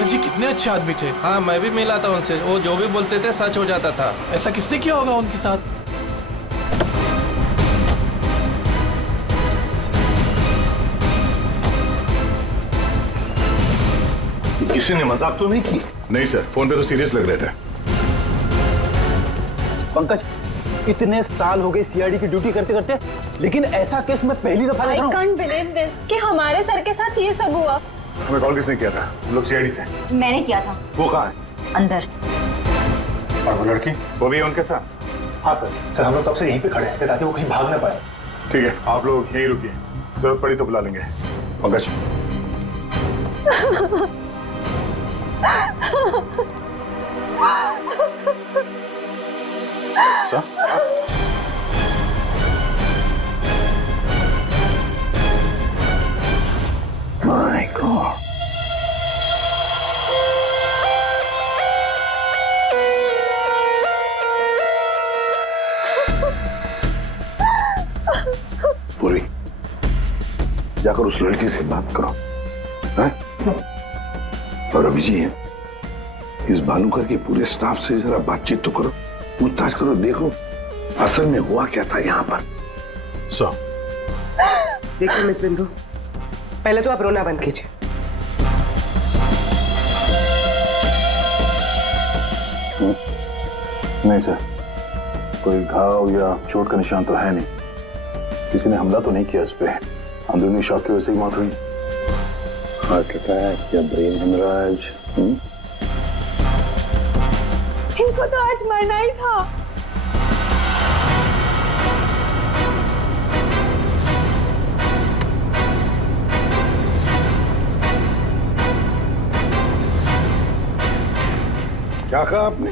Sir जी कितने अच्छे आदमी थे। हाँ, मैं भी मिला था उनसे, वो जो भी बोलते थे सच हो जाता था। ऐसा किसने किया होगा उनके साथ? किसी ने मजाक तो नहीं की? नहीं सर, फोन पे तो सीरियस लग रहे थे। पंकज, इतने साल हो गए सीआईडी की ड्यूटी करते करते, लेकिन ऐसा केस मैं पहली दफा देख रहा हूं। I can't believe this कि हमारे सर के साथ ये सब हुआ। हमें कॉल किसने किया था? हम लोग सीआईडी से। मैंने किया था। वो कहाँ है? अंदर। और वो लड़की, वो भी है उनके साथ? हाँ सर हम लोग तब से यहीं पे खड़े हैं ताकि वो कहीं भाग ना पाए। ठीक है, आप लोग यहीं रुकिए, जरूरत पड़ी तो बुला लेंगे। पंकज। सर? My God. पूरी, जाकर उस लड़की से बात करो, हैं? और अभी जी इस भानुकर के पूरे स्टाफ से जरा बातचीत तो करो, पूछताछ करो, देखो असल में हुआ क्या था यहाँ पर। देखिए मिस बिंदु, पहले तो आप रोना बंद कीजिए। नहीं सर, कोई घाव या चोट का निशान तो है नहीं, किसी ने हमला तो नहीं किया इस पे, अंदरूनी शॉक की वजह से ही मौत हुई। हार्ट अटैक या ब्रेन हेमराज? इनको तो आज मरना ही था। क्या कहा आपने?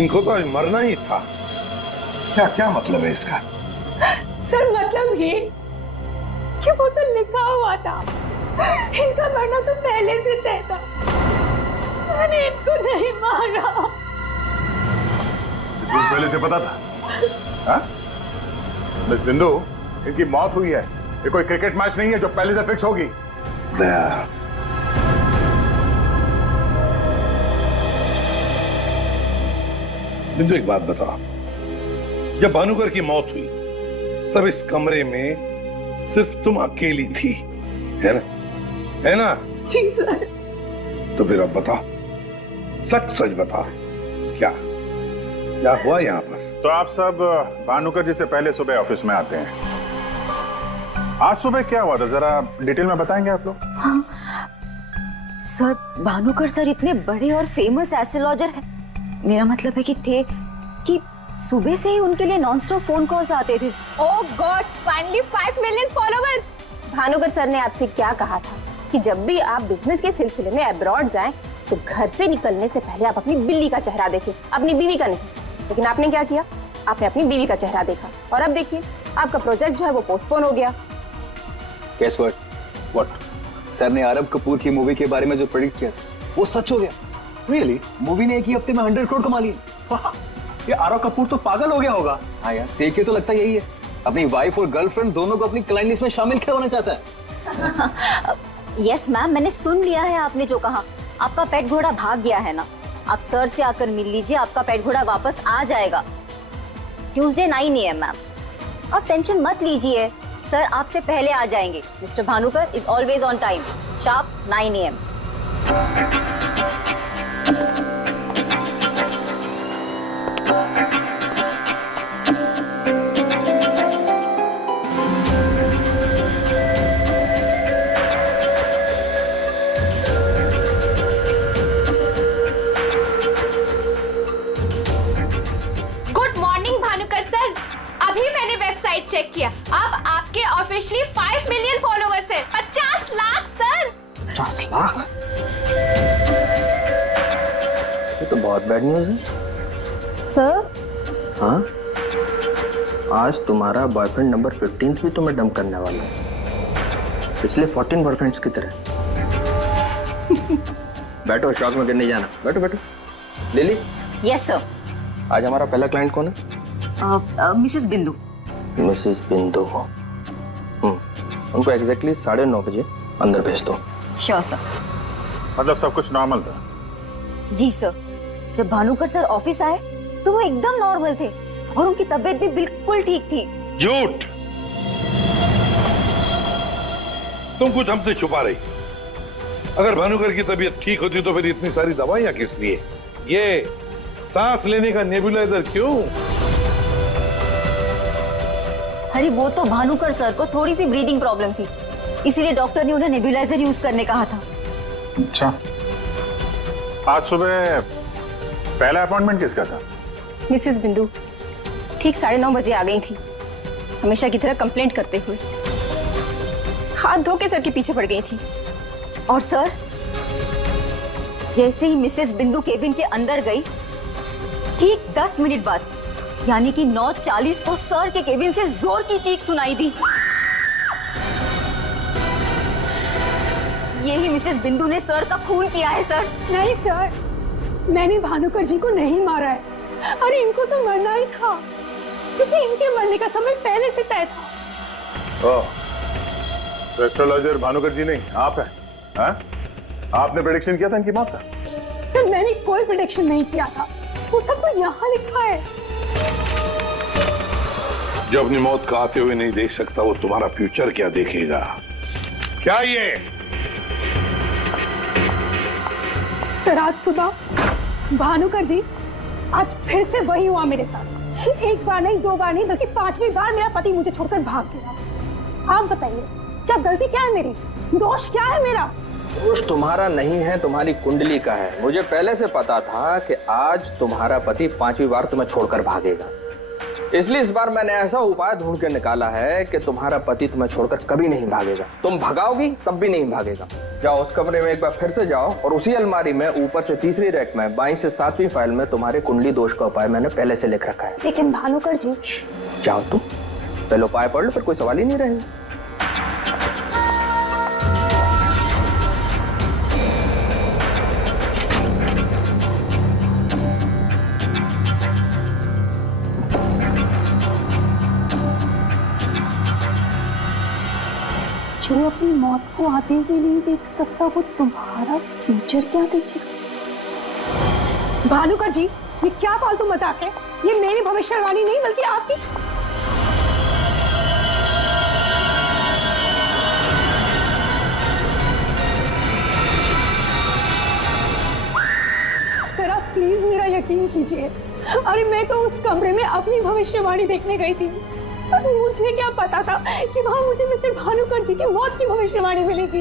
इनको तो आज मरना ही था। क्या क्या मतलब है इसका? सर मतलब ये कि वो तो लिखा हुआ था, इनका मरना तो पहले से तय था। मैंने इनको नहीं मारा। तुझे पहले से पता था? हाँ? मिस बिंदु, इनकी मौत हुई है, ये कोई क्रिकेट मैच नहीं है जो पहले से फिक्स होगी। दया, बिंदु एक बात बताओ, जब भानुकर की मौत हुई तब इस कमरे में सिर्फ तुम अकेली थी, है ना? है ना? जी सर। तो फिर अब बताओ, सच सच बताओ, क्या क्या हुआ यहाँ पर? तो आप सब भानुकर जी से पहले सुबह ऑफिस में आते हैं। आज सुबह क्या हुआ था, जरा डिटेल में बताएंगे आप लोग? हाँ सर, भानुकर सर इतने बड़े और फेमस एस्ट्रोलॉजर हैं, मेरा मतलब है कि सुबह से ही उनके लिए नॉनस्टॉप फोन कॉल्स आते थे। Oh god, finally 5 million followers. Bhanukar sir ने आपसे क्या कहा था कि जब भी आप बिजनेस के सिलसिले में अब्रॉड जाएं तो घर से निकलने से पहले आप अपनी बिल्ली का चेहरा देखें, अपनी बीवी का नहीं। लेकिन आपने क्या किया? आपने अपनी बीवी का चेहरा देखा और अब देखिए आपका प्रोजेक्ट जो है वो पोस्टपोन हो गया। Guess what? सर ने आरब कपूर की मूवी के बारे में जो प्रेडिक्ट किया था वो सच हो गया। रियली? मूवी ने एक ही हफ्ते में 100 करोड़ कमा लिए। ये आरव कपूर तो पागल हो गया होगा। हाँ यार, देखिए तो लगता यही है, अपनी वाइफ और गर्लफ्रेंड दोनों को अपनी क्लाइंट लिस्ट में शामिल क्या होना चाहता है। यस मैम, मैंने सुन लिया है आपने जो कहा। आपका पेट घोड़ा भाग गया है ना, आप सर से आकर मिल लीजिए, आपका पेट घोड़ा वापस आ जाएगा ट्यूसडे 9 AM मैम। आप टेंशन मत लीजिए, सर आपसे पहले आ जाएंगे। Mister Bhanukar is always on time, sharp 9 AM। Website check किया, अब आपके ऑफिशियली 5 मिलियन फॉलोअर्स हैं। 50 लाख सर। 50 लाख? ये तो बहुत बैड न्यूज़ है सर। हाँ, आज तुम्हारा बॉयफ्रेंड नंबर 15 भी तुम्हें डंप करने वाला है, पिछले 14 बॉयफ्रेंड्स की तरह। बैठो, शॉक में गिरने जाना। बैठो बैठो। लिली। Yes sir. आज हमारा पहला क्लाइंट कौन है? मिसेस बिंदु। मिसेस बिंदु को उनको एग्जैक्टली 9:30 बजे अंदर भेज दो। Sure sir. मतलब सब कुछ नॉर्मल था? जी सर, जब भानुकर सर ऑफिस आए तो वो एकदम नॉर्मल थे और उनकी तबीयत भी बिल्कुल ठीक थी। झूठ! तुम कुछ हमसे छुपा रही। अगर भानुकर की तबीयत ठीक होती तो फिर इतनी सारी दवाइयां किस लिए? ये सांस लेने का नेबुलाइजर क्यों? अरे वो तो भानुकर सर को थोड़ी सी ब्रीदिंग प्रॉब्लम थी, इसीलिए डॉक्टर ने उन्हें नेबुलाइजर यूज करने कहा था। अच्छा, आज सुबह पहला अपॉइंटमेंट किसका था? मिसेस बिंदु ठीक 9:30 बजे आ गई थी, हमेशा की तरह कंप्लेंट करते हुए। हाथ धो के सर के पीछे पड़ गई थी। और सर, जैसे ही मिसेस बिंदु केबिन के अंदर गई, ठीक 10 मिनट बाद यानी कि 9:40 को सर के केबिन से जोर की चीख सुनाई दी। यही मिसेस बिंदु ने सर का खून किया है सर। नहीं सर, मैंने भानुकर जी को नहीं मारा है। अरे इनको तो मरना ही था, क्योंकि इनके मरने का समय पहले से तय था। एस्ट्रोलॉजर भानुकर जी नहीं, आप हैं? आपने प्रेडिक्शन किया था इनकी मौत का? सर मैंने कोई प्रेडिक्शन नहीं किया था, वो सब तो यहाँ लिखा है। जो अपनी मौत को आते हुए नहीं देख सकता, वो तुम्हारा फ्यूचर क्या देखेगा? क्या ये? सर आज सुबह भानुकर जी, आज फिर से वही हुआ मेरे साथ। एक बार नहीं, 2 बार नहीं, बल्कि 5वीं बार मेरा पति मुझे छोड़कर भाग गया। आप बताइए, क्या गलती क्या है मेरी? दोष क्या है मेरा? दोष तुम्हारा नहीं है, तुम्हारी कुंडली का है। मुझे पहले से पता था कि आज तुम्हारा पति 5वीं बार तुम्हें छोड़कर भागेगा, इसलिए इस बार मैंने ऐसा उपाय ढूंढ के निकाला है कि तुम्हारा पति तुम्हें छोड़कर कभी नहीं भागेगा। तुम भगाओगी तब भी नहीं भागेगा। जाओ उस कमरे में एक बार फिर से जाओ, और उसी अलमारी में ऊपर से 3री रैक में 22 से 7वीं फाइल में तुम्हारे कुंडली दोष का उपाय मैंने पहले से लिख रखा है। लेकिन भानुकर जी। जाओ तुम पहले उपाय पढ़ लो, फिर कोई सवाल ही नहीं रहेगा। जो अपनी मौत को आते हुए नहीं देख सकता, वो तुम्हारा फ्यूचर क्या देखेगा? भानुकर जी, ये क्या फालतू मजाक है? ये मेरी भविष्यवाणी नहीं, बल्कि आपकी। सर आप प्लीज मेरा यकीन कीजिए। अरे मैं तो उस कमरे में अपनी भविष्यवाणी देखने गई थी। मुझे क्या पता था कि वहां मुझे मिस्टर भानुकर जी की मौत की भविष्यवाणी मिलेगी।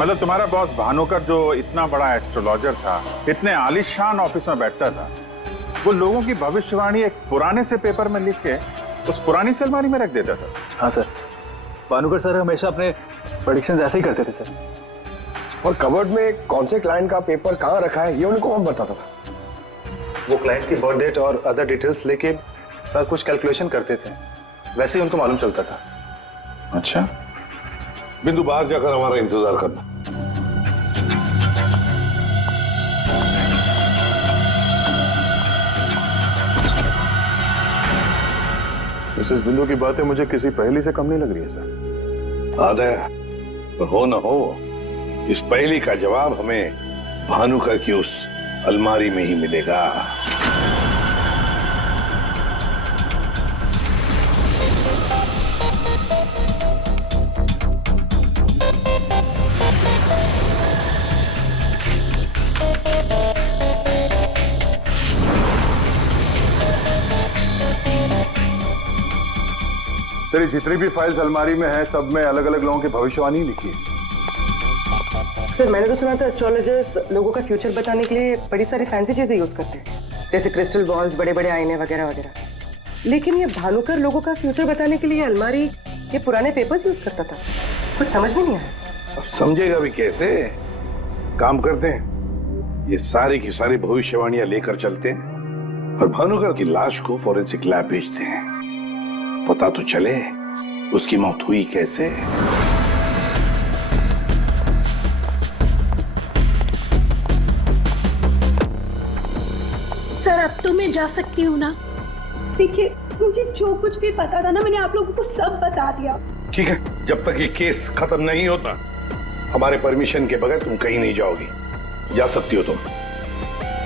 मतलब तुम्हारा बॉस भानुकर जो इतना बड़ा एस्ट्रोलॉजर था, इतने आलीशान ऑफिस में बैठता था, वो लोगों की भविष्यवाणी एक पुराने से पेपर में लिख के उस पुरानी से अलमारी में रख देता था। हाँ सर, भानुकर सर हमेशा अपने प्रेडिक्शंस ऐसे ही करते थे सर। और कबर्ड में कौन से क्लाइंट का पेपर कहाँ रखा है, ये उनको कौन बताता था? वो क्लाइंट की बर्थ डेट और अदर डिटेल्स लेके सर कुछ कैलकुलेशन करते थे, वैसे ही उनको मालूम चलता था। अच्छा, बिंदु बाहर जाकर हमारा इंतजार करना। मिसेस बिंदु की बातें मुझे किसी पहेली से कम नहीं लग रही है सर। आदय, पर हो न हो, इस पहेली का जवाब हमें भानुकर की उस अलमारी में ही मिलेगा। तेरी जितनी भी फाइल्स अलमारी में है, सब में अलग अलग लोगों की भविष्यवाणी लिखी है। सर मैंने तो सुना था एस्ट्रोलॉजर्स लोगों का फ्यूचर बताने के लिए बड़ी सारी फैंसी चीजें यूज करते हैं, जैसे क्रिस्टल बॉल्स, बड़े बड़े आईने वगैरह वगैरह। लेकिन ये भानुकर लोगों का फ्यूचर बताने के लिए अलमारी ये पुराने पेपर्स यूज करता था, कुछ समझ में नहीं आया। समझेगा भी कैसे? काम करते हैं, ये सारी की सारी भविष्यवाणियां लेकर चलते हैं और भानुकर की लाश को फॉरेंसिक लैब भेजते हैं। पता तो चले उसकी मौत हुई कैसे। सर अब तो मैं जा सकती हूँ ना? देखिए मुझे जो कुछ भी पता था ना, मैंने आप लोगों को सब बता दिया। ठीक है, जब तक ये केस खत्म नहीं होता हमारे परमिशन के बगैर तुम कहीं नहीं जाओगी। जा सकती हो तुम।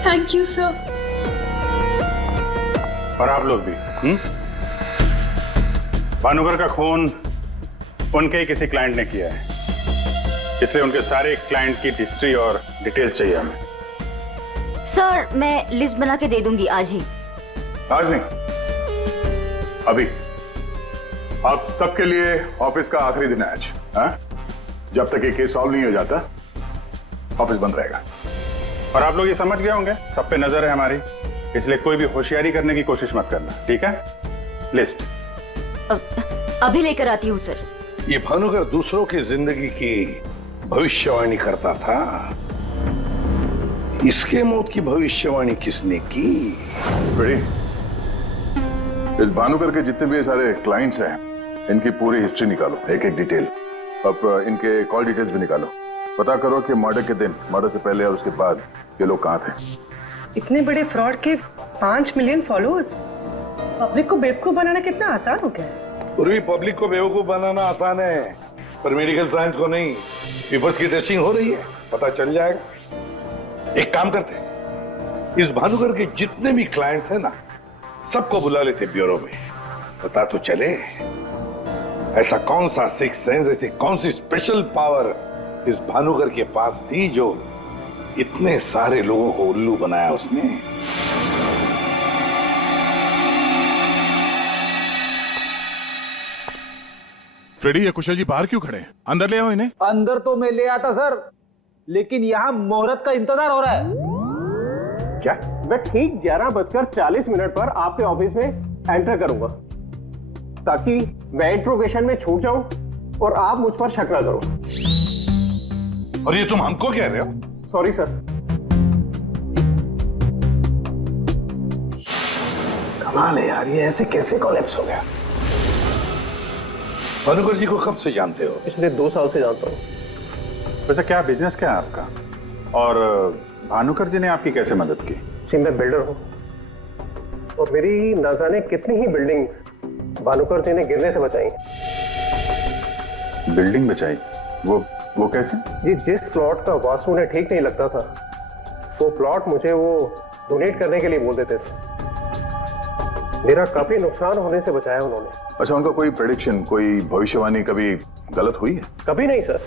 Thank you sir. और आप लोग भी। भानुकर का खून उनके ही किसी क्लाइंट ने किया है, इसलिए उनके सारे क्लाइंट की हिस्ट्री और डिटेल्स चाहिए हमें। सर मैं लिस्ट बना के दे दूंगी आज ही। आज नहीं, अभी। आप सबके लिए ऑफिस का आखिरी दिन है आज। हाँ? जब तक ये केस सॉल्व नहीं हो जाता ऑफिस बंद रहेगा। और आप लोग ये समझ गए होंगे, सब पे नजर है हमारी, इसलिए कोई भी होशियारी करने की कोशिश मत करना, ठीक है? लिस्ट अभी लेकर आती हूँ सर। ये भानुकर दूसरों की जिंदगी की भविष्यवाणी करता था, इसके मौत की भविष्यवाणी किसने की? बड़ी, इस भानुकर के जितने भी सारे क्लाइंट्स हैं इनकी पूरी हिस्ट्री निकालो, एक एक डिटेल। अब इनके कॉल डिटेल्स भी निकालो। पता करो कि मर्डर के दिन, मर्डर से पहले और उसके बाद ये लोग कहाँ थे। इतने बड़े फ्रॉड के 5 मिलियन फॉलोअर्स। पब्लिक को बेवकूफ बनाना कितना आसान हो गया है। पूरी पब्लिक को बेवकूफ बनाना आसान है, पर मेडिकल साइंस को नहीं। पेपर्स की टेस्टिंग हो रही है, पता चल जाएगा। एक काम करते हैं, इस भानुकर के जितने भी क्लाइंट्स हैं ना, सबको बुला लेते ब्यूरो में। पता तो चले ऐसा कौन सा सिक्स सेंस, ऐसी कौन सी स्पेशल पावर इस भानुकर के पास थी जो इतने सारे लोगों को उल्लू बनाया उसने। फ्रेडी, ये कुशल जी बाहर क्यों खड़े हैं? अंदर ले आओ इन्हें। अंदर तो मैं ले आता सर, लेकिन यहाँ मुहूर्त का इंतजार हो रहा है। क्या? मैं ठीक 11:40 पर आपके ऑफिस में एंटर करूंगा, ताकि मैं इंट्रोगेशन में छूट जाऊं और आप मुझ पर शक ना करो। और ये तुम हमको कह रहे हो? Sorry sir. कमाल है यार, ये ऐसे कैसे कोलैप्स हो गया? भानुकर जी को कब से जानते हो? पिछले 2 साल से जानता हूँ। वैसे क्या बिजनेस क्या है आपका, और भानुकर जी ने आपकी कैसे मदद की? जी मैं बिल्डर हूँ, और मेरी ना जाने कितनी ही बिल्डिंग भानुकर जी ने गिरने से बचाई। बिल्डिंग बचाई? वो कैसे? जी जिस प्लॉट का वास्तु उन्हें ठीक नहीं लगता था, वो प्लॉट मुझे वो डोनेट करने के लिए बोल देते थे। मेरा काफी नुकसान होने से बचाया उन्होंने। अच्छा, उनका कोई प्रेडिक्शन, कोई भविष्यवाणी कभी गलत हुई है? कभी नहीं सर,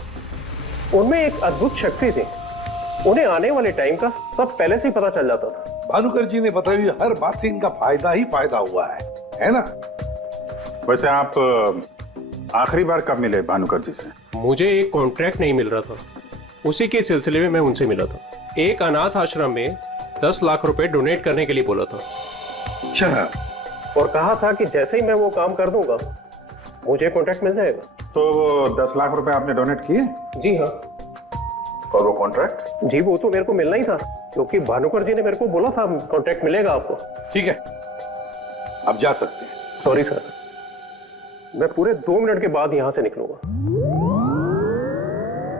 उनमें एक अद्भुत शक्ति थी। उन्हें आने वाले टाइम का सब पहले से ही पता चल जाता था। भानुकर जी ने बताई हर बात से इनका फायदा ही फायदा हुआ है ना? वैसे आप आखिरी बार कब मिले भानुकर जी से? मुझे एक कॉन्ट्रैक्ट नहीं मिल रहा था, उसी के सिलसिले में मैं उनसे मिला था। एक अनाथ आश्रम में 10 लाख रुपए डोनेट करने के लिए बोला था। अच्छा। और कहा था कि जैसे ही मैं वो काम कर दूंगा मुझे कॉन्ट्रैक्ट मिल जाएगा। तो 10 लाख रुपए आपने डोनेट किए? जी हाँ। और वो कॉन्ट्रैक्ट? जी वो तो मेरे को मिलना ही था, क्योंकि भानुकर जी ने मेरे को बोला था कॉन्ट्रैक्ट मिलेगा आपको। ठीक है, अब जा सकते हैं। सॉरी सर, मैं पूरे 2 मिनट के बाद यहाँ से निकलूंगा।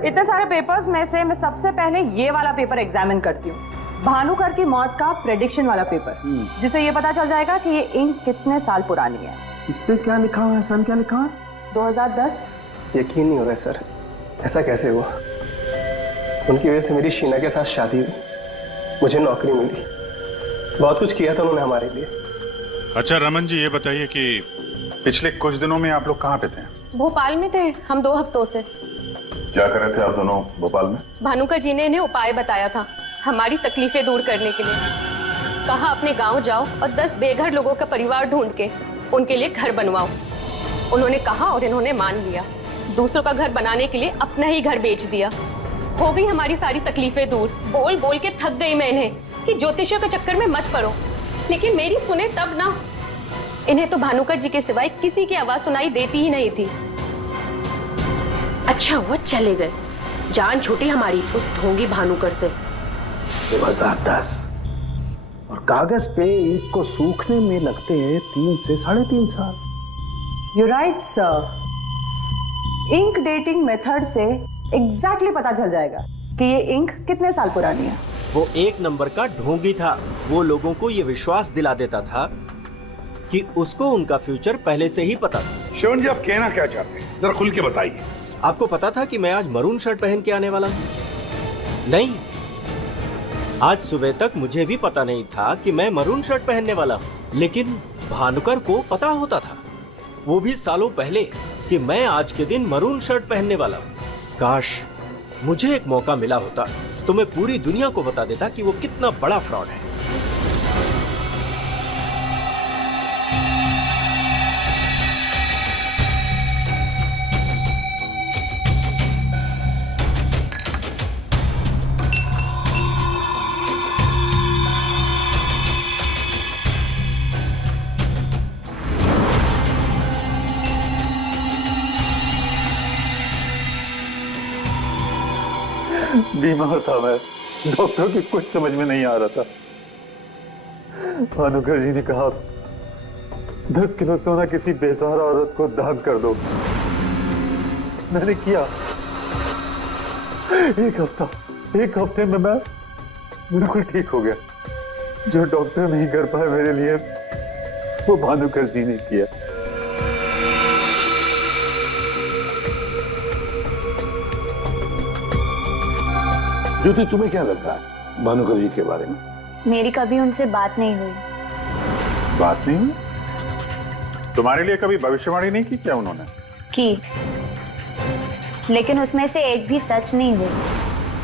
इतने सारे पेपर्स में से मैं सबसे पहले ये वाला पेपर एग्जामिन करती हूँ, भानुकर की मौत का प्रेडिक्शन वाला पेपर, जिससे ये पता चल जाएगा कि ये इंक कितने साल पुरानी है। इस पे क्या लिखा हुआ है? सन क्या लिखा है? 2010। यकीन नहीं हो रहा है सर, ऐसा कैसे हुआ? उनकी वजह से मेरी शीना के साथ शादी हुई, मुझे नौकरी मिली, बहुत कुछ किया था उन्होंने हमारे लिए। अच्छा रमन जी, ये बताइए कि पिछले कुछ दिनों में आप लोग कहाँ पे थे? भोपाल में थे हम 2 हफ्तों से। क्या कर रहे थे आप दोनों भोपाल में? भानुकर जी ने इन्हें उपाय बताया था हमारी तकलीफें दूर करने के लिए। कहा अपने गांव जाओ और 10 बेघर लोगों का परिवार ढूंढ के उनके लिए घर बनवाओ। उन्होंने कहा और इन्होंने मान लिया। दूसरों का घर बनाने के लिए अपना ही घर बेच दिया। हो गई हमारी सारी तकलीफें दूर। बोल बोल के थक गई मैं इन्हें कि ज्योतिषियों के चक्कर में मत पड़ो, लेकिन मेरी सुने तब ना। इन्हें तो भानुकर जी के सिवाय किसी की आवाज सुनाई देती ही नहीं थी। अच्छा हुआ चले गए, जान छूटी हमारी उस ढोंगी भानुकर से। 2010 और कागज पे ईंट को सूखने में लगते हैं 3 से 3.5 साल। You right sir. Ink dating method से एग्जैक्टली पता चल जाएगा कि ये इंक कितने साल पुरानी है। वो एक नंबर का ढोंगी था। वो लोगों को ये विश्वास दिला देता था कि उसको उनका फ्यूचर पहले से ही पता था। श्रवण जी, आप कहना क्या चाहते हैं, जरा खुल के बताइए। आपको पता था कि मैं आज मरून शर्ट पहन के आने वाला हूँ? नहीं, आज सुबह तक मुझे भी पता नहीं था कि मैं मरून शर्ट पहनने वाला हूँ, लेकिन भानुकर को पता होता था, वो भी सालों पहले, कि मैं आज के दिन मरून शर्ट पहनने वाला हूँ। काश मुझे एक मौका मिला होता तो मैं पूरी दुनिया को बता देता कि वो कितना बड़ा फ्रॉड है। बीमार था मैं, डॉक्टर की कुछ समझ में नहीं आ रहा था। भानुकर जी ने कहा 10 किलो सोना किसी बेसहारा औरत को दान कर दो। मैंने किया। एक हफ्ते में मैं बिल्कुल ठीक हो गया। जो डॉक्टर नहीं कर पाए मेरे लिए, वो भानुकर जी ने किया। ज्योति, तुम्हें क्या लगता है भानुकर जी के बारे में? मेरी कभी उनसे बात नहीं हुई। बात नहीं हुई? तुम्हारे लिए कभी भविष्यवाणी नहीं की क्या उन्होंने? की, लेकिन उसमें से एक भी सच नहीं हुई।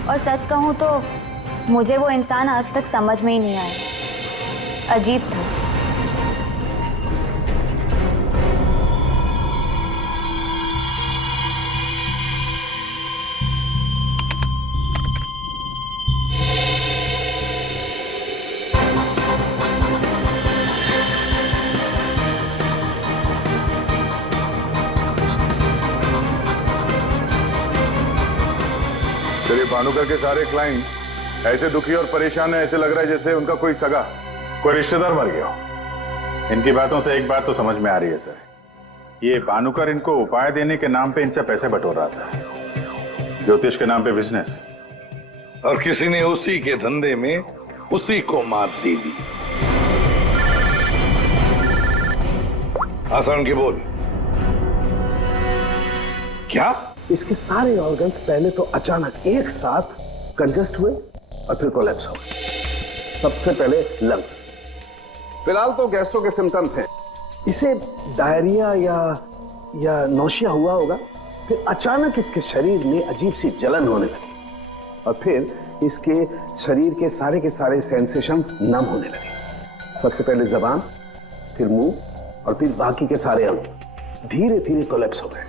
और सच कहूं तो मुझे वो इंसान आज तक समझ में ही नहीं आया। अजीब था। भानुकर के सारे क्लाइंट ऐसे दुखी और परेशान है, ऐसे लग रहा है जैसे उनका कोई सगा, कोई रिश्तेदार मर गया हो। इनकी बातों से एक बात तो समझ में आ रही है सर, ये भानुकर इनको उपाय देने के नाम पे इनसे पैसे बटोर रहा था, ज्योतिष के नाम पे बिजनेस, और किसी ने उसी के धंधे में उसी को मात दे दी। आसान के बोल। क्या? इसके सारे ऑर्गन्स पहले तो अचानक एक साथ कंजस्ट हुए और फिर कोलैप्स हो गए। सबसे पहले लंग्स। फिलहाल तो गैस्ट्रो के सिम्टम्स हैं। इसे डायरिया या नौशिया हुआ होगा। फिर अचानक इसके शरीर में अजीब सी जलन होने लगी और फिर इसके शरीर के सारे सेंसेशन नम होने लगे। सबसे पहले जबान, फिर मुंह और फिर बाकी के सारे अंग धीरे धीरे कोलैप्स हो गए,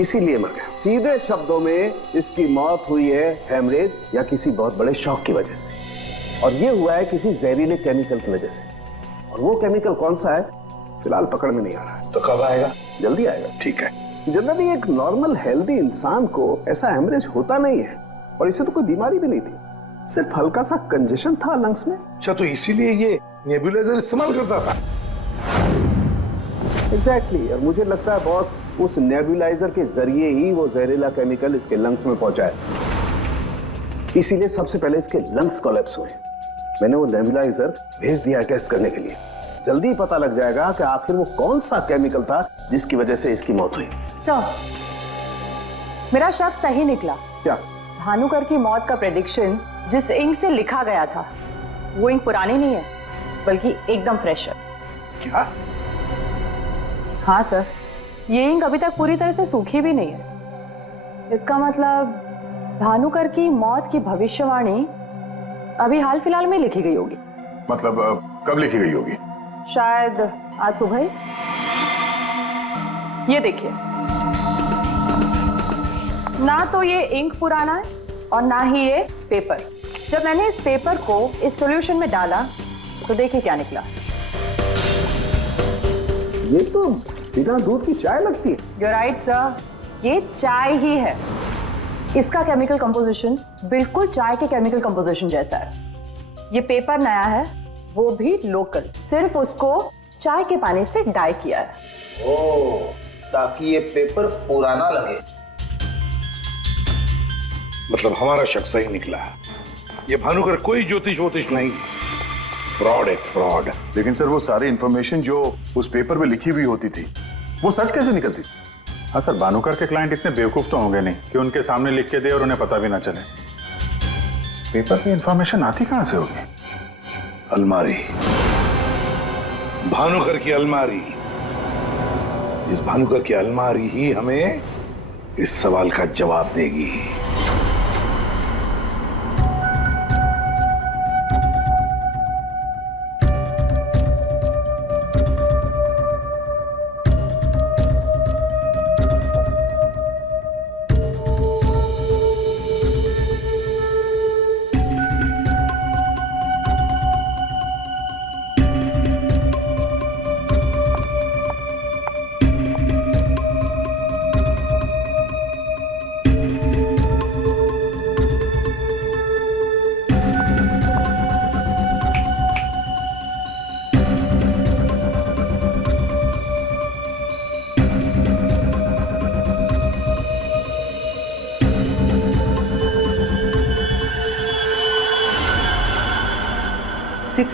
इसीलिए मर गया। सीधे शब्दों में इसकी मौत हुई है हेमरेज या किसी बहुत बड़े शॉक की वजह से, और ये हुआ है किसी जहरीले केमिकल की वजह से। और वो केमिकल कौन सा है फिलहाल पकड़ में नहीं आ रहा है। तो कब आएगा? जल्दी आएगा। ठीक है। जनरली एक नॉर्मल हेल्दी इंसान को ऐसा हेमरेज होता नहीं है, और इसे तो कोई बीमारी भी नहीं थी, सिर्फ हल्का सा कंजेशन था लंग्स में। अच्छा, तो इसीलिए ये नेबुलाइजर इस्तेमाल करता था? एग्जैक्टली। और मुझे लगता है बॉस, उस नेबुलाइजर के जरिए ही वो जहरीला केमिकल इसके लंग्स में पहुंचा है, इसीलिए सबसे पहले इसके लंग्स कोलैप्स हुए। मैंने वो नेबुलाइजर भेज दिया टेस्ट करने के लिए। जल्दी पता लग जाएगा कि आखिर वो कौन सा केमिकल था जिसकी वजह से इसकी मौत हुई। सर, मेरा शक सही निकला। क्या? भानुकर की मौत का प्रेडिक्शन जिस इंक से लिखा गया था, वो इंक पुरानी नहीं है, बल्कि एकदम फ्रेश है। क्या? हाँ सर, ये इंक अभी तक पूरी तरह से सूखी भी नहीं है। इसका मतलब भानुकर की मौत की भविष्यवाणी अभी हाल फिलहाल में लिखी गई होगी। मतलब कब लिखी गई होगी? शायद आज सुबह ही। ये देखिए, ना तो ये इंक पुराना है और ना ही ये पेपर। जब मैंने इस पेपर को इस सॉल्यूशन में डाला तो देखिए क्या निकला। ये तो बिना दूध की चाय लगती है। You're right, sir. ये चाय ही है। इसका केमिकल कंपोजिशन बिल्कुल चाय के केमिकल कंपोजिशन जैसा है। ये पेपर नया है, वो भी लोकल, सिर्फ उसको चाय के पानी से डाई किया है। ओह, ताकि ये पेपर पुराना लगे। मतलब हमारा शक सही निकला है। ये भानुकर कोई ज्योतिष नहीं, फ्रॉड है, फ्रॉड। लेकिन सर, वो सारी इंफॉर्मेशन जो उस पेपर में लिखी हुई होती थी, वो सच कैसे निकलती? हाँ सर, भानुकर के क्लाइंट इतने बेवकूफ तो होंगे नहीं कि उनके सामने लिख के दे और उन्हें पता भी ना चले। पेपर पे इंफॉर्मेशन आती कहां से होगी? अलमारी, भानुकर की अलमारी। इस भानुकर की अलमारी ही हमें इस सवाल का जवाब देगी।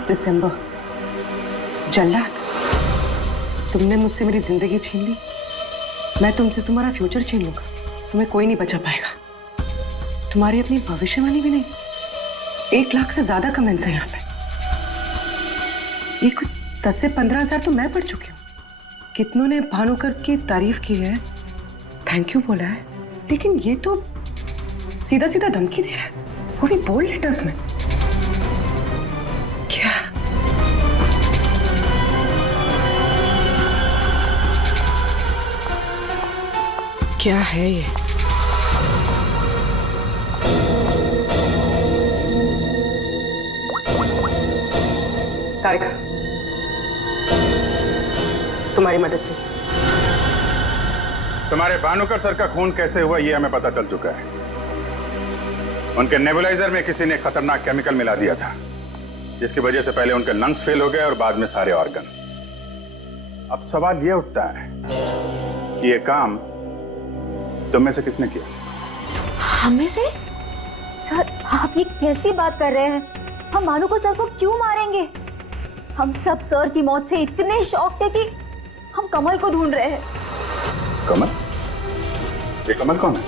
दिसंबर। जल्लाद, तुमने मुझसे मेरी जिंदगी छीन ली, मैं तुमसे तुम्हारा फ्यूचर छीन लूंगा, तुम्हें कोई नहीं बचा पाएगा। तुम्हारी अपनी भविष्यवाणी भी नहीं। 1 लाख से ज्यादा कमेंट्स हैं यहाँ पे। ये कुछ 10 से 15 हजार तो मैं पढ़ चुकी हूँ। कितनों ने भानुकर की तारीफ की है, थैंक यू बोला है, लेकिन ये तो सीधा सीधा धमकी दे रहा है, वो भी बोल्ड लेटर्स में। क्या क्या है ये? तारिका, तुम्हारी मदद चाहिए। तुम्हारे भानुकर सर का खून कैसे हुआ ये हमें पता चल चुका है। उनके नेबुलाइजर में किसी ने खतरनाक केमिकल मिला दिया था, जिसकी वजह से पहले उनके लंग्स फेल हो गए और बाद में सारे ऑर्गन। अब सवाल यह उठता है कि ये काम तुम में से किसने किया? हमें से? सर, आप ये कैसी बात कर रहे हैं? हम भानुकर सर को क्यों मारेंगे? हम सब सर की मौत से इतने शॉक थे कि हम कमल को ढूंढ रहे हैं। कमल? ये कमल कौन है?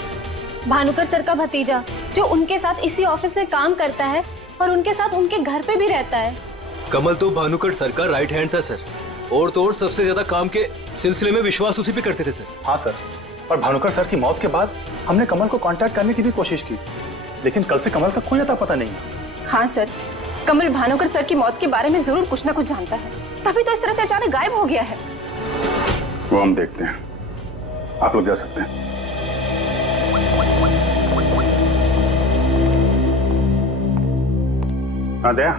भानुकर सर का भतीजा, जो उनके साथ इसी ऑफिस में काम करता है और उनके साथ उनके घर पे भी रहता है। कमल तो भानुकर सर का राइट हैंड था सर, और तो और सबसे ज्यादा काम के सिलसिले में विश्वास उसी पे करते थे सर। हाँ सर, और भानुकर सर की मौत के बाद हमने कमल को कांटेक्ट करने की भी कोशिश की, लेकिन कल से कमल का कोई अता पता नहीं। हाँ सर, कमल भानुकर सर की मौत के बारे में जरूर कुछ ना कुछ जानता है, तभी तो इस तरह से अचानक गायब हो गया है। वो हम देखते हैं, आप लोग जा सकते हैं। हाँ दया,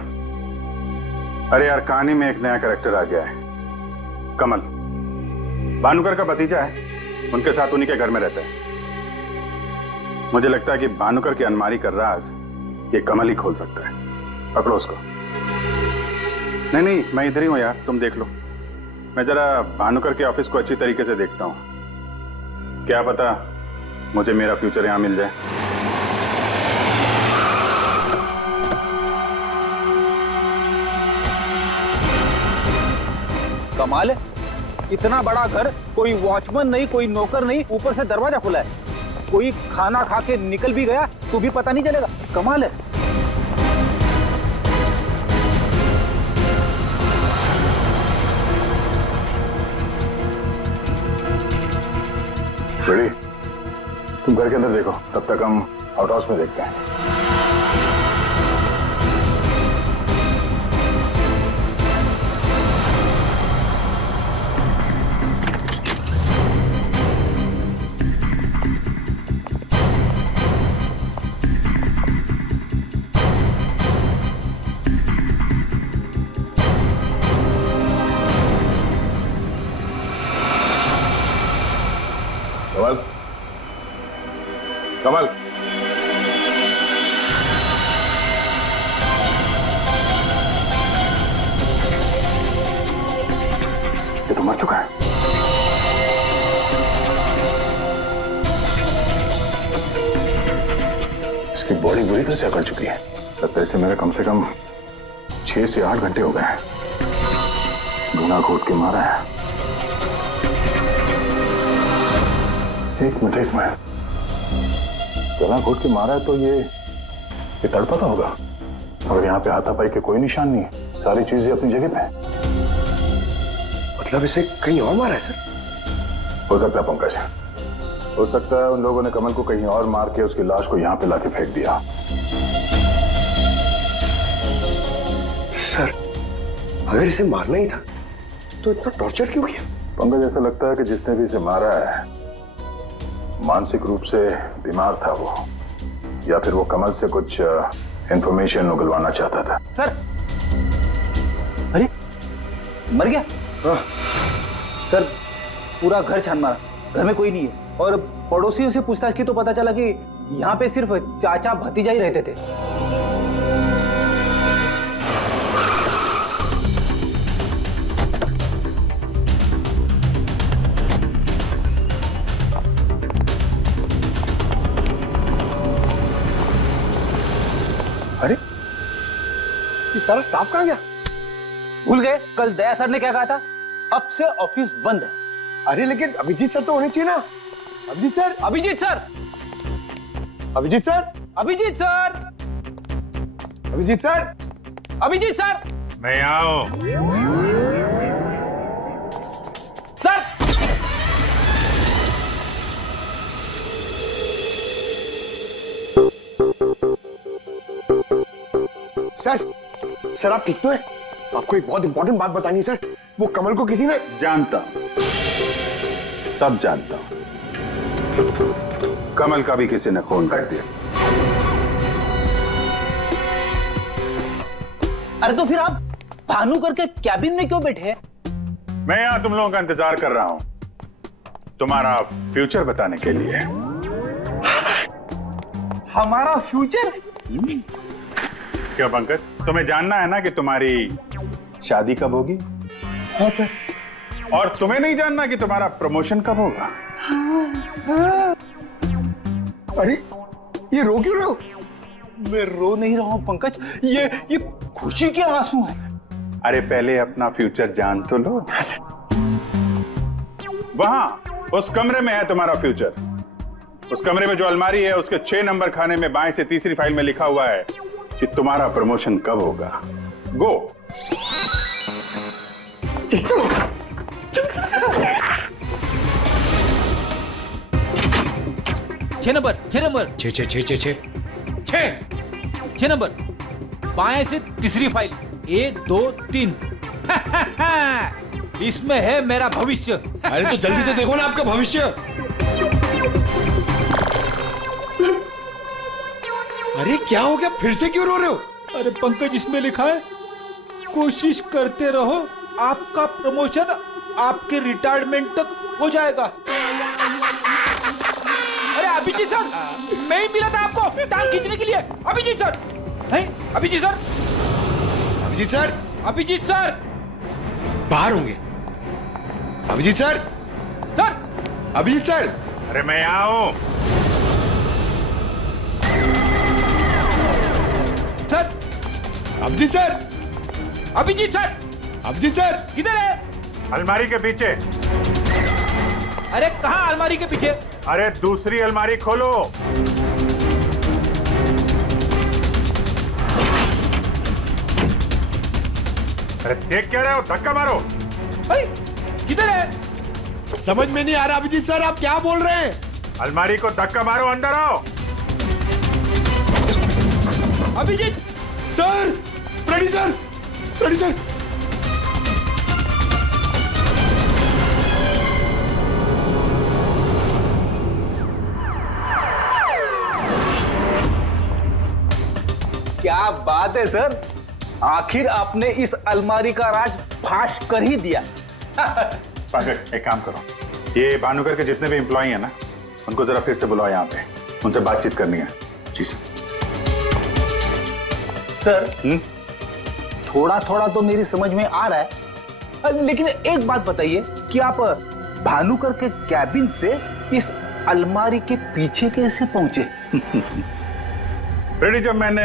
अरे यार, कहानी में एक नया कैरेक्टर आ गया है, कमल। भानुकर का भतीजा है, उनके साथ उन्हीं के घर में रहता है। मुझे लगता है कि भानुकर की अलमारी का राज ये कमल ही खोल सकता है। पकड़ो उसको। नहीं नहीं, मैं इधर ही हूं यार, तुम देख लो। मैं जरा भानुकर के ऑफिस को अच्छी तरीके से देखता हूं, क्या पता मुझे मेरा फ्यूचर यहां मिल जाए। कमाल है, इतना बड़ा घर, कोई वॉचमैन नहीं, कोई नौकर नहीं, ऊपर से दरवाजा खुला है। कोई खाना खा के निकल भी गया तो भी पता नहीं चलेगा। कमाल है। रेडी? तुम घर के अंदर देखो, तब तक हम आउट हाउस में देखते हैं। कमल, कमल, ये तो मर चुका है। इसकी बॉडी बुरी तरह से अकड़ चुकी है। लगता है इसे मेरे कम से कम 6 से 8 घंटे हो गए हैं। गुना घोट के मारा है। एक मिनट गला घोट के मारा है तो ये तड़पा होगा। अगर यहाँ पे हाथापाई के कोई निशान नहीं, सारी चीजें अपनी जगह पे। मतलब इसे कहीं और मारा है सर? हो सकता है पंकज, हो सकता है उन लोगों ने कमल को कहीं और मार के उसकी लाश को यहाँ पे लाके फेंक दिया। सर अगर इसे मारना ही था तो इतना टॉर्चर क्यों किया? पंकज, ऐसा लगता है कि जिसने भी इसे मारा है मानसिक रूप से बीमार था वो, या फिर वो कमल से कुछ इंफॉर्मेशन उगलवाना चाहता था। सर अरे मर गया? हाँ। सर पूरा घर छान मारा, घर में कोई नहीं है, और पड़ोसियों से पूछताछ की तो पता चला कि यहाँ पे सिर्फ चाचा भतीजा ही रहते थे। अरे ये सारा स्टाफ कहाँ गया? भूल गए कल दया सर ने क्या कहा था, अब से ऑफिस बंद है। अरे लेकिन अभिजीत सर तो होने चाहिए ना। Abhijeet sir, Abhijeet sir, Abhijeet sir, Abhijeet sir, Abhijeet sir, Abhijeet sir, मैं आओ। सर सर आप ठीक तो है? आपको एक बहुत इंपॉर्टेंट बात बतानी है सर। वो कमल को किसी ने जानता हूं, सब जानता हूं। कमल का भी किसी ने खून कर दिया। अरे तो फिर आप भानुकर के कैबिन में क्यों बैठे हैं? मैं यहां तुम लोगों का इंतजार कर रहा हूं, तुम्हारा फ्यूचर बताने के लिए। हमारा फ्यूचर? क्या पंकज, तुम्हें जानना है ना कि तुम्हारी शादी कब होगी? हाँ सर। और तुम्हें नहीं जानना कि तुम्हारा प्रमोशन कब होगा? हाँ। अरे ये रो क्यों रहे हो? मैं रो नहीं रहा हूं पंकज, ये खुशी के आंसू हैं। अरे पहले अपना फ्यूचर जान तो लो। वहां उस कमरे में है तुम्हारा फ्यूचर। उस कमरे में जो अलमारी है उसके 6 नंबर खाने में बाएं से तीसरी फाइल में लिखा हुआ है कि तुम्हारा प्रमोशन कब होगा। गो। चलो। 6 नंबर 6 नंबर 6 6 6 6 6 नंबर बाएं से तीसरी फाइल 1 2 3। इसमें है मेरा भविष्य। अरे तो जल्दी से देखो ना आपका भविष्य। अरे क्या हो गया, फिर से क्यों रो रहे हो? अरे पंकज, इसमें लिखा है कोशिश करते रहो, आपका प्रमोशन आपके रिटायरमेंट तक हो जाएगा। अरे अभिजीत सर, मैं ही मिला था आपको टांग खींचने के लिए। अभिजीत सर, हैं? Abhijeet sir, Abhijeet sir, Abhijeet sir बाहर होंगे। Abhijeet sir, sir, Abhijeet sir. अरे मैं यहाँ हूं। Sir, Abhijeet sir, Abhijeet sir, Abhijeet sir किधर है? अलमारी के पीछे। अरे कहाँ अलमारी के पीछे? अरे दूसरी अलमारी खोलो। अरे देख क्या रहे हो, धक्का मारो। किधर है? समझ में नहीं आ रहा अभिजीत सर, आप क्या बोल रहे हैं? अलमारी को धक्का मारो, अंदर आओ। Abhijeet sir, Freddy sir, Freddy sir. क्या बात है सर, आखिर आपने इस अलमारी का राज फाश कर ही दिया। पंकज, एक काम करो, ये भानुकर के जितने भी एम्प्लॉय हैं ना, उनको जरा फिर से बुलाओ यहाँ पे, उनसे बातचीत करनी है। जी सर। सर, थोड़ा थोड़ा तो मेरी समझ में आ रहा है, लेकिन एक बात बताइए कि आप भानुकर के कैबिन से इस अलमारी के पीछे कैसे पहुंचे? फ्रेडी, जब मैंने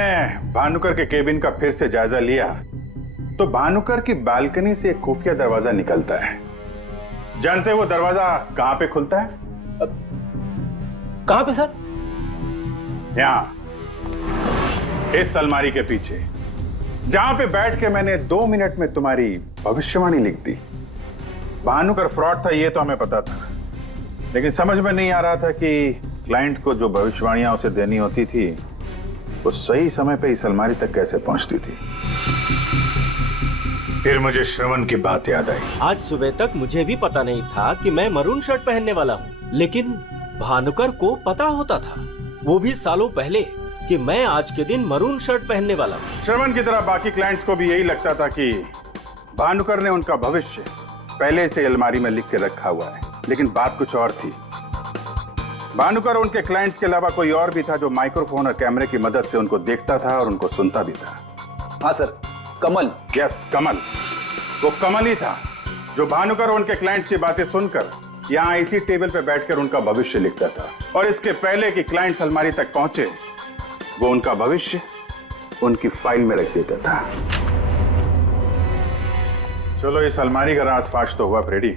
भानुकर के केबिन का फिर से जायजा लिया तो भानुकर की बालकनी से एक खुफिया दरवाजा निकलता है। जानते हैं वो दरवाजा कहां पे खुलता है? कहाँ पे सर? यहाँ, इस अलमारी के पीछे, जहां पे बैठ के मैंने 2 मिनट में तुम्हारी भविष्यवाणी लिख दी। भानुकर फ्रॉड था ये तो हमें पता था, लेकिन समझ में नहीं आ रहा था कि क्लाइंट को जो भविष्यवाणियां उसे देनी होती थी वो सही समय पे इस अलमारी तक कैसे पहुंचती थी। फिर मुझे श्रवण की बात याद आई। आज सुबह तक मुझे भी पता नहीं था कि मैं मरून शर्ट पहनने वाला हूँ, लेकिन भानुकर को पता होता था, वो भी सालों पहले, कि मैं आज के दिन मरून शर्ट पहनने वाला हूँ। श्रवण की तरह बाकी क्लाइंट्स को भी यही लगता था कि भानुकर ने उनका भविष्य पहले से अलमारी में लिख के रखा हुआ है, लेकिन बात कुछ और थी। भानुकर और उनके क्लाइंट्स के अलावा कोई और भी था जो माइक्रोफोन और कैमरे की मदद से उनको देखता था और उनको सुनता भी था। हाँ सर, कमल। यस, कमल। वो कमल ही था जो भानुकर और उनके क्लाइंट्स की बातें सुनकर यहाँ इसी टेबल पे बैठकर उनका भविष्य लिखता था, और इसके पहले कि क्लाइंट्स अलमारी तक पहुंचे वो उनका भविष्य उनकी फाइल में रख देता था। चलो, इस अलमारी का राज फाश तो हुआ फ्रेडी।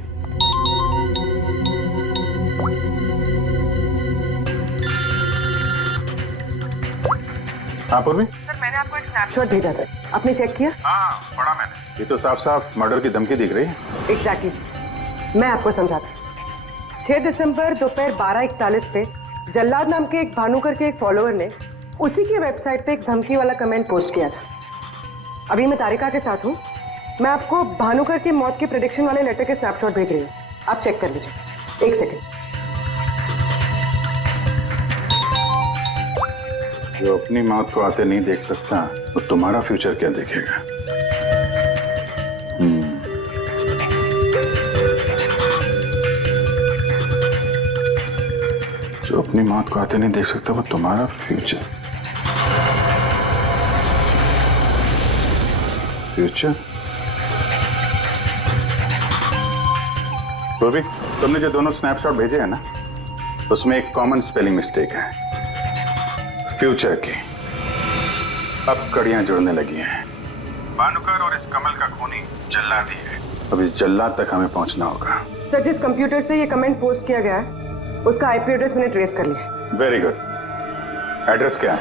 हाँ पूर्वी? सर, मैंने आपको एक स्नैपशॉट भेजा था, आपने चेक किया? हाँ, पढ़ा मैंने। ये तो साफ साफ मर्डर की धमकी दिख रही है। एग्जैक्टली सर, मैं आपको समझाता हूँ। 6 दिसंबर दोपहर 12:41 पे जल्लाद नाम के एक भानुकर के एक फॉलोअर ने उसी की वेबसाइट पे एक धमकी वाला कमेंट पोस्ट किया था। अभी मैं तारिका के साथ हूँ, मैं आपको भानुकर की मौत के प्रेडिक्शन वाले लेटर के स्नैपशॉट भेज रही हूँ, आप चेक कर लीजिए। 1 सेकेंड। जो अपनी मौत को आते नहीं देख सकता वो तुम्हारा फ्यूचर क्या देखेगा? जो अपनी मौत को आते नहीं देख सकता वो तुम्हारा फ्यूचर। फ्यूचर? पूर्वी, तुमने जो दोनों स्नैपशॉट भेजे हैं ना, उसमें एक कॉमन स्पेलिंग मिस्टेक है। फ्यूचर की अब कड़ियां जुड़ने लगी हैं। भानुकर और इस कमल का खूनी जल्लाद ही है। अब इस जल्लाद तक हमें पहुंचना होगा। सर, जिस कंप्यूटर से ये कमेंट पोस्ट किया गया है उसका आईपी एड्रेस मैंने ट्रेस कर लिया। Very good. एड्रेस क्या है?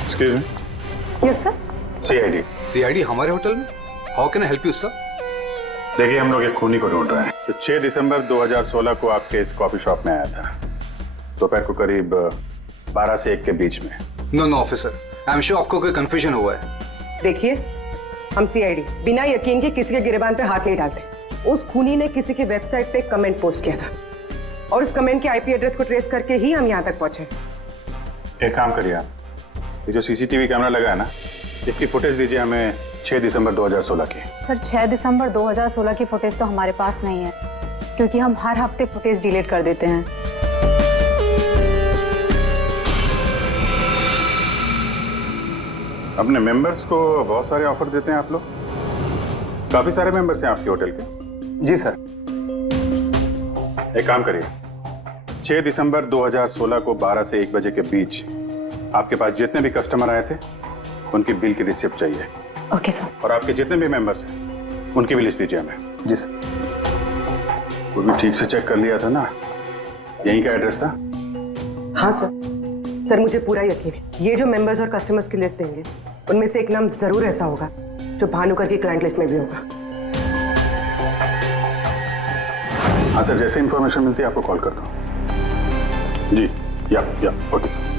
Excuse me. Yes sir. CID. CID हमारे होटल में? How can I help you sir? देखिए, हम लोग एक खूनी को ढूंढ रहे हैं तो 6 दिसंबर 2016 को आपके इस कॉफी शॉप में आया था, दोपहर को करीब 12 से 1 के बीच में। No officer, I am sure आपको कोई कंफ्यूजन हुआ है। देखिए, हम सीआईडी बिना यकीन के किसी के गिरबान पे हाथ नहीं डालते। उस खूनी ने किसी की वेबसाइट पे कमेंट पोस्ट किया था और उस कमेंट के आईपी एड्रेस को ट्रेस करके ही हम यहाँ तक पहुंचे। एक काम करिए आप, ये जो सीसीटीवी कैमरा लगा है ना, इसकी फुटेज दीजिए हमें 6 दिसंबर 2016 की। सर, 6 दिसंबर 2016 की फुटेज तो हमारे पास नहीं है, क्योंकि हम हर हफ्ते फुटेज डिलीट कर देते हैं। अपने मेंबर्स को बहुत सारे ऑफर देते हैं आप लोग? काफी सारे मेंबर्स हैं आपके होटल के? जी सर। एक काम करिए, 6 दिसंबर 2016 को 12 से 1 बजे के बीच आपके पास जितने भी कस्टमर आए थे उनकी बिल की रिसिप्ट चाहिए। Okay sir. और आपके जितने भी मेंबर्स हैं उनकी भी लिस्ट दीजिए हमें। जी सर। कोई भी ठीक से चेक कर लिया था ना? यहीं का एड्रेस था? हाँ सर। सर, मुझे पूरा यकीन है ये जो मेंबर्स और कस्टमर्स की लिस्ट देंगे उनमें से एक नाम जरूर ऐसा होगा जो भानुकर की क्लाइंट लिस्ट में भी होगा। हाँ सर, जैसे इंफॉर्मेशन मिलती है आपको कॉल करता हूँ। जी, या ओके सर।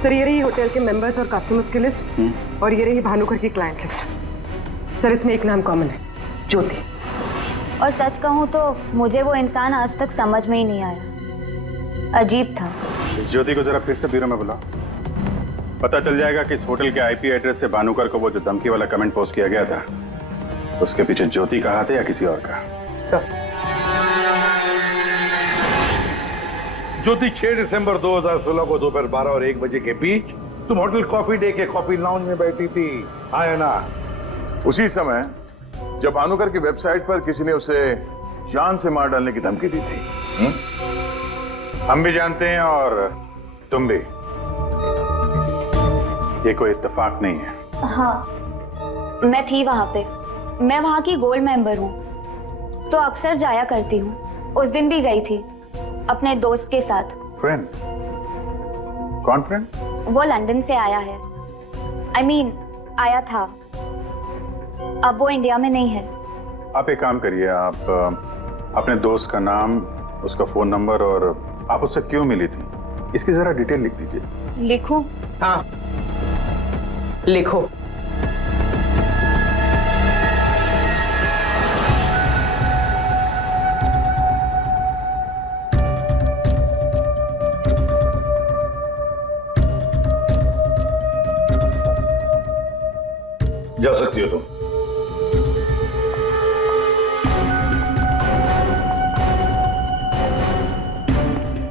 सर, ये रही होटल के मेंबर्स और कस्टमर्स की लिस्ट और ये रही भानुकर की क्लाइंट लिस्ट। सर, इसमें एक नाम कॉमन है, ज्योति। और सच कहूँ तो मुझे वो इंसान आज तक समझ में ही नहीं आया, अजीब था। इस ज्योति को जरा फिर से ब्यूरो में बुलाओ, पता चल जाएगा कि इस होटल के आईपी एड्रेस से भानुकर को वो जो धमकी वाला कमेंट पोस्ट किया गया था उसके पीछे ज्योति का हाथ है या किसी और का। सर, ज्योति 6 दिसंबर 2016 को दोपहर 12 और 1 बजे के बीच तुम होटल कॉफी डे के कॉफी लाउंज में बैठी थी, आया ना? उसी समय जब भानुकर की वेबसाइट पर किसी ने उसे जान से मार डालने की धमकी दी थी। हम भी जानते हैं और तुम भी। ये कोई इत्तेफाक नहीं है। हाँ, मैं थी वहां पे। मैं वहां की गोल्ड मेंबर हूँ, तो अक्सर जाया करती हूँ। उस दिन भी गई थी अपने दोस्त के साथ। फ्रेंड? कौन फ्रेंड? वो लंदन से आया है। I mean, आया था। अब वो इंडिया में नहीं है। आप एक काम करिए, आप अपने दोस्त का नाम, उसका फोन नंबर और आप उससे क्यों मिली थी, इसकी जरा डिटेल लिख दीजिए। लिखूं? हाँ, लिखो। जा सकती हो तुम।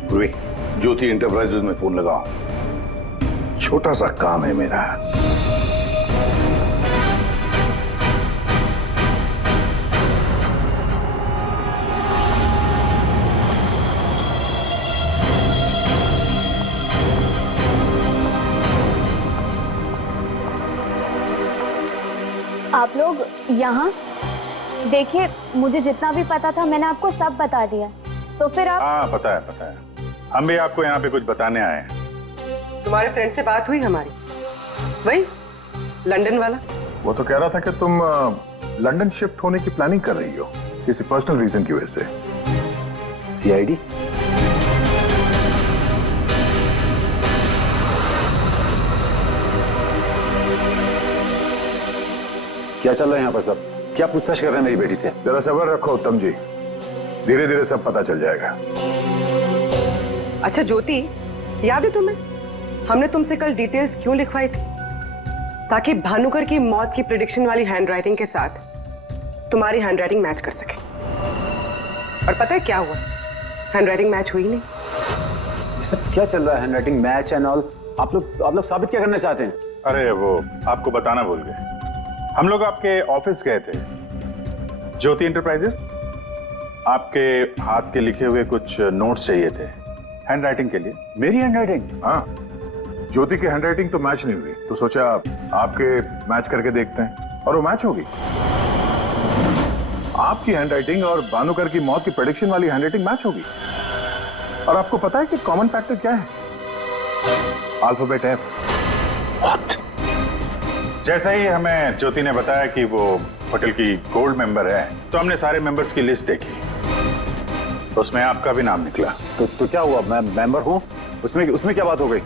पूर्वी, ज्योति एंटरप्राइजेज में फोन लगाओ, छोटा सा काम है मेरा। आप लोग यहाँ देखिए, मुझे जितना भी पता था मैंने आपको सब बता दिया। तो फिर आप? हाँ, पता है पता है। हम भी आपको यहाँ पे कुछ बताने आए हैं। तुम्हारे फ्रेंड से बात हुई हमारी, वही लंदन वाला। वो तो कह रहा था कि तुम लंदन शिफ्ट होने की प्लानिंग कर रही हो किसी पर्सनल रीजन की वजह से। सीआईडी? क्या चल रहा है यहाँ पर सब? क्या पूछताछ कर रहे हैं मेरी बेटी से? जरा सब्र रखो उत्तम जी, धीरे धीरे सब पता चल जाएगा। अच्छा ज्योति, याद है तुम्हें हमने तुमसे कल डिटेल्स क्यों लिखवाई थी? ताकि भानुकर की मौत की प्रेडिक्शन वाली हैंडराइटिंग के साथ तुम्हारी हैंडराइटिंग मैच कर सके। और पता है क्या हुआ? हैंडराइटिंग मैच हुई नहीं। सब क्या चल रहा है? Handwriting match and all? आप लोग साबित क्या करना चाहते हैं? अरे वो आपको बताना भूल गए, हम लोग आपके ऑफिस गए थे, ज्योति एंटरप्राइजेस। आपके हाथ के लिखे हुए कुछ नोट्स चाहिए थे हैंडराइटिंग के लिए। मेरी हैंडराइटिंग? हाँ, ज्योति की हैंडराइटिंग तो मैच नहीं हुई, तो सोचा आपके मैच करके देखते हैं, और वो मैच होगी। आपकी हैंडराइटिंग और भानुकर की मौत की प्रेडिक्शन वाली हैंडराइटिंग मैच होगी। और आपको पता है कि कॉमन फैक्टर क्या है? Alphabet F. जैसा ही हमें ज्योति ने बताया कि वो होटल की गोल्ड मेंबर है, तो हमने सारे मेंबर्स की लिस्ट देखी, तो उसमें आपका भी नाम निकला। तो क्या हुआ? मैं मेंबर हूँ, उसमें क्या बात हो गई?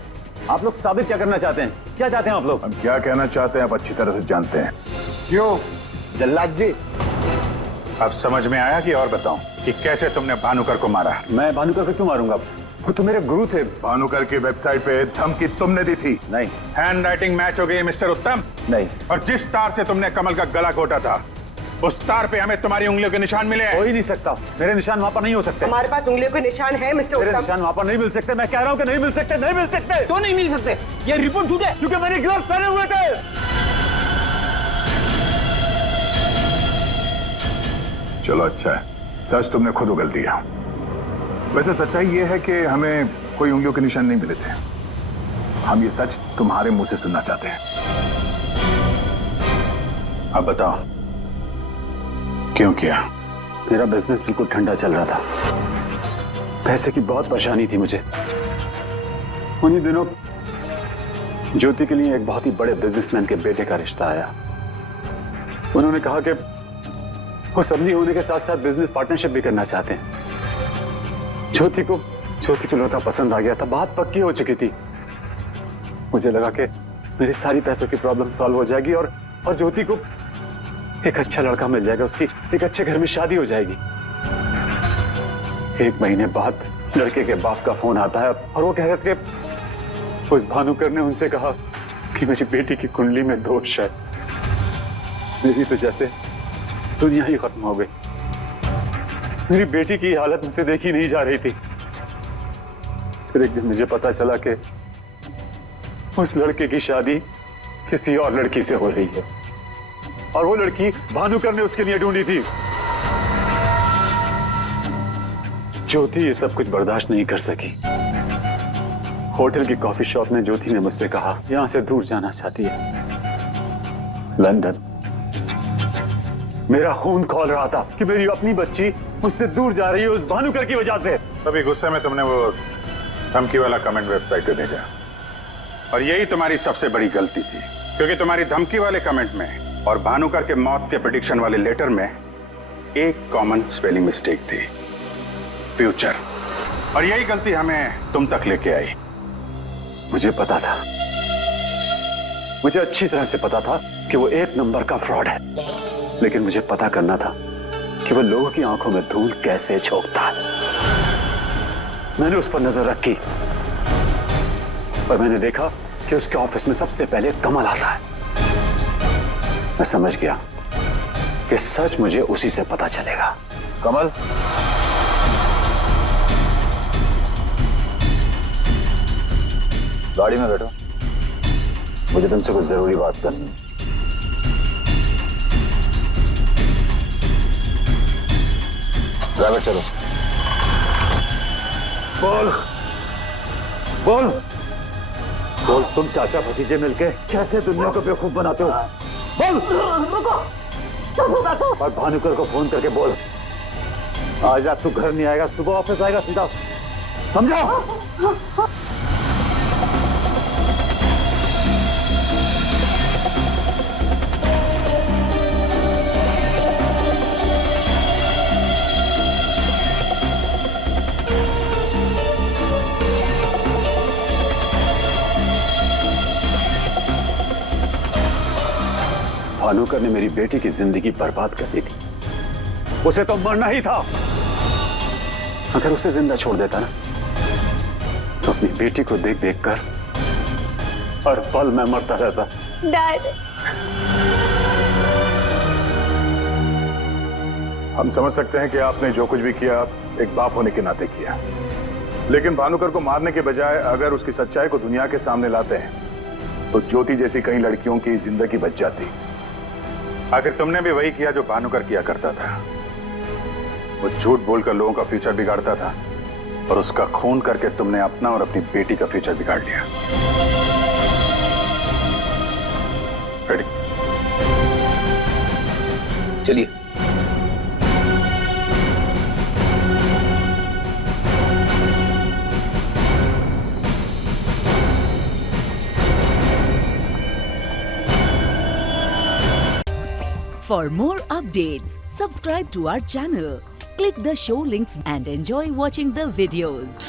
आप लोग साबित क्या करना चाहते हैं? क्या चाहते हैं आप लोग? हम क्या कहना चाहते हैं आप अच्छी तरह से जानते हैं। क्यों जल्लाद जी? अब समझ में आया कि और बताऊं कि कैसे तुमने भानुकर को मारा? मैं भानुकर को क्यों मारूंगा? वो तो मेरे गुरु थे। भानुकर की वेबसाइट पे धमकी तुमने दी थी। नहीं। हैंडराइटिंग मैच हो गई मिस्टर उत्तम। नहीं। और जिस तार से तुमने कमल का गला घोटा था, उस तार पे हमें तुम्हारी उंगलियों के निशान मिले हैं। हो ही नहीं सकता, मेरे निशान वहां पर नहीं हो सकते। हमारे पास उंगलियों के निशान है मिस्टर उत्तम। मेरे निशान वहां पर नहीं मिल सकते। मैं कह रहा हूं कि नहीं मिल सकते, नहीं मिल सकते। तो नहीं मिल सकते, ये रिपोर्ट झूठ है, क्योंकि मैंने ग्लव्स पहने हुए थे। चलो अच्छा है, सच तुमने खुद उगल दिया। वैसे सच्चाई ये है कि हमें कोई उंगलियों के निशान नहीं मिले थे। हम ये सच तुम्हारे मुंह से सुनना चाहते हैं। अब बताओ क्यों किया? मेरा बिजनेस बिल्कुल ठंडा चल रहा था, पैसे की बहुत परेशानी थी मुझे। उन्हीं दिनों ज्योति के लिए एक बहुत ही बड़े बिजनेसमैन के बेटे का रिश्ता आया। उन्होंने कहा कि वो समझी होने के साथ साथ बिजनेस पार्टनरशिप भी करना चाहते हैं। ज्योति को लड़का पसंद आ गया था, बात पक्की हो चुकी थी। मुझे लगा कि मेरी सारी पैसों की प्रॉब्लम सॉल्व हो जाएगी और ज्योति को एक अच्छा लड़का मिल जाएगा, उसकी एक अच्छे घर में शादी हो जाएगी। 1 महीने बाद लड़के के बाप का फोन आता है और वो कह रहे थे उस भानुकर ने उनसे कहा कि मेरी बेटी की कुंडली में दोष है। मेरी तो जैसे दुनिया ही खत्म हो गई। मेरी बेटी की हालत मुझसे देखी नहीं जा रही थी। फिर एक दिन मुझे पता चला कि उस लड़के की शादी किसी और लड़की से हो रही है और वो लड़की भानुकर ने उसके लिए ढूंढी थी। ज्योति ये सब कुछ बर्दाश्त नहीं कर सकी। होटल की कॉफी शॉप में ज्योति ने मुझसे कहा यहां से दूर जाना चाहती है, लंदन। मेरा खून खौल रहा था कि मेरी अपनी बच्ची मुझसे दूर जा रही है उस भानुकर की वजह से। तभी गुस्से में तुमने वो धमकी वाला कमेंट वेबसाइट पे भेजा, और यही तुम्हारी सबसे बड़ी गलती थी, क्योंकि तुम्हारी धमकी वाले कमेंट में और भानुकर के मौत के प्रेडिक्शन वाले लेटर में एक कॉमन स्पेलिंग मिस्टेक थी, फ्यूचर। और यही गलती हमें तुम तक लेके आई। मुझे पता था, मुझे अच्छी तरह से पता था कि वो एक नंबर का फ्रॉड है, लेकिन मुझे पता करना था कि वो लोगों की आंखों में धूल कैसे झोंकता है। मैंने उस पर नजर रखी और मैंने देखा कि उसके ऑफिस में सबसे पहले कमल आता है। मैं समझ गया कि सच मुझे उसी से पता चलेगा। कमल, गाड़ी में बैठो, मुझे तुमसे कुछ जरूरी बात करनी है। ड्राइवर चलो। बोल बोल बोल, तुम चाचा भतीजे मिलके कैसे दुनिया को बेवकूफ बनाते हो? बोल। और भानुकर को फोन करके बोल आज रात तू घर नहीं आएगा, सुबह ऑफिस आएगा सीधा, समझा? भानुकर ने मेरी बेटी की जिंदगी बर्बाद कर दी थी, उसे तो मरना ही था। अगर उसे जिंदा छोड़ देता ना तो अपनी बेटी को देख देख कर हर पल मैं मरता रहता। डैड, हम समझ सकते हैं कि आपने जो कुछ भी किया एक बाप होने के नाते किया, लेकिन भानुकर को मारने के बजाय अगर उसकी सच्चाई को दुनिया के सामने लाते हैं तो ज्योति जैसी कई लड़कियों की जिंदगी बच जाती। आखिर तुमने भी वही किया जो भानुकर किया करता था। वो झूठ बोलकर लोगों का फ्यूचर बिगाड़ता था और उसका खून करके तुमने अपना और अपनी बेटी का फ्यूचर बिगाड़ लिया। रेडी? चलिए। For more updates, subscribe to our channel, click the show links and enjoy watching the videos.